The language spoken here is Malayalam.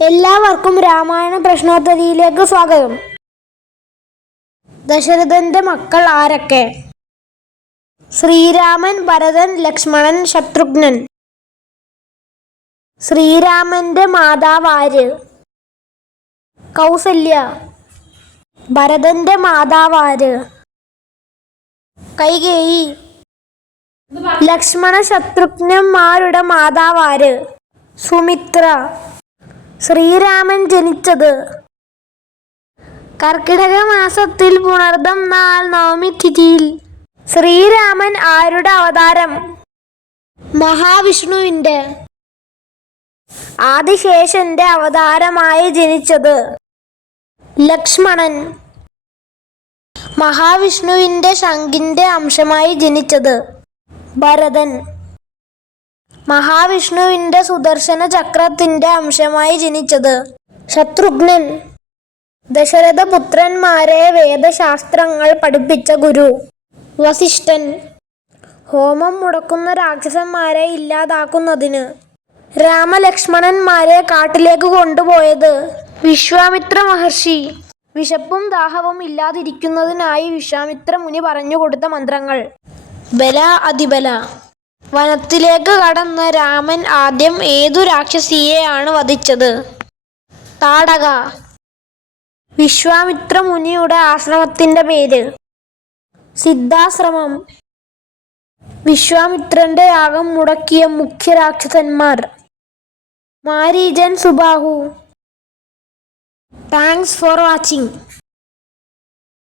എല്ലാവർക്കും രാമായണ പ്രശ്നോത്തരിയിലേക്ക് സ്വാഗതം. ദശരഥന്റെ മക്കൾ ആരൊക്കെ? ശ്രീരാമൻ, ഭരതൻ, ലക്ഷ്മണൻ, ശത്രുഘ്നൻ. ശ്രീരാമന്റെ മാതാവ് ആര്? കൗസല്യ. ഭരതന്റെ മാതാവ് ആര്? കൈകേയി. ലക്ഷ്മണ ശത്രുഘ്നന്മാരുടെ മാതാവ് ആര്? സുമിത്ര. ശ്രീരാമൻ ജനിച്ചത് കർക്കിടക മാസത്തിൽ പുണർദം നാൾ നവമി തിഥിയിൽ. ശ്രീരാമൻ ആരുടെ അവതാരം? മഹാവിഷ്ണുവിന്റെ. ആദിശേഷന്റെ അവതാരമായി ജനിച്ചത് ലക്ഷ്മണൻ. മഹാവിഷ്ണുവിന്റെ ശംഖിന്റെ അംശമായി ജനിച്ചത് ഭരതൻ. മഹാവിഷ്ണുവിന്റെ സുദർശന ചക്രത്തിന്റെ അംശമായി ജനിച്ചത് ശത്രുഘ്നൻ. ദശരഥപുത്രന്മാരെ വേദശാസ്ത്രങ്ങൾ പഠിപ്പിച്ച ഗുരു വസിഷ്ഠൻ. ഹോമം മുടക്കുന്ന രാക്ഷസന്മാരെ ഇല്ലാതാക്കുന്നതിന് രാമലക്ഷ്മണന്മാരെ കാട്ടിലേക്ക് കൊണ്ടുപോയത് വിശ്വാമിത്ര മഹർഷി. വിശപ്പും ദാഹവും ഇല്ലാതിരിക്കുന്നതിനായി വിശ്വാമിത്ര മുനി പറഞ്ഞുകൊടുത്ത മന്ത്രങ്ങൾ. ബല, അതിബല. വനത്തിലേക്ക് കടന്ന രാമൻ ആദ്യം ഏതു രാക്ഷസിയെയാണ് വധിച്ചത്? താടക. വിശ്വാമിത്ര മുനിയുടെ ആശ്രമത്തിന്റെ പേര്? സിദ്ധാശ്രമം. വിശ്വാമിത്രന്റെ യാഗം മുടക്കിയ മുഖ്യ രാക്ഷസന്മാർ? Marichan, Subahu. Thanks for watching.